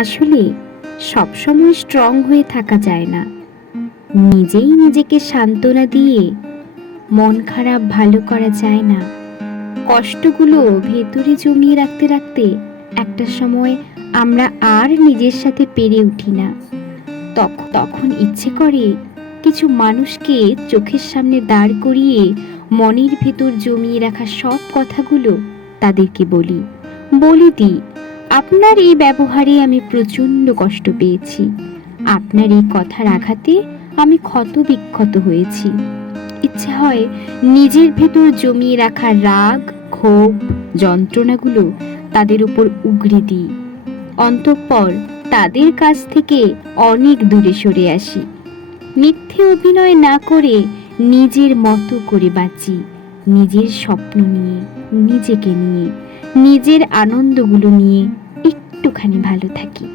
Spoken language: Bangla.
আসলে সবসময় স্ট্রং হয়ে থাকা যায় না। নিজেই নিজেকে সান্ত্বনা দিয়ে মন খারাপ ভালো করা যায় না। কষ্টগুলো ভেতরে জমিয়ে রাখতে রাখতে একটা সময় আমরা আর নিজের সাথে পেরে উঠি না। তখন ইচ্ছে করে কিছু মানুষকে চোখের সামনে দাঁড় করিয়ে মনের ভেতর জমিয়ে রাখা সব কথাগুলো তাদেরকে বলে দিই, আপনার এই ব্যবহারে আমি প্রচণ্ড কষ্ট পেয়েছি, আপনার এই কথার আঘাতে আমি ক্ষত বিক্ষত হয়েছি। ইচ্ছে হয় নিজের ভেতর জমিয়ে রাখা রাগ, ক্ষোভ, যন্ত্রণাগুলো তাদের উপর উগরে দিই। অন্তঃপর তাদের কাছ থেকে অনেক দূরে সরে আসি। মিথ্যে অভিনয় না করে নিজের মতো করে বাঁচি, নিজের স্বপ্ন নিয়ে, নিজেকে নিয়ে, নিজের আনন্দগুলো নিয়ে একটুখানি ভালো থাকি।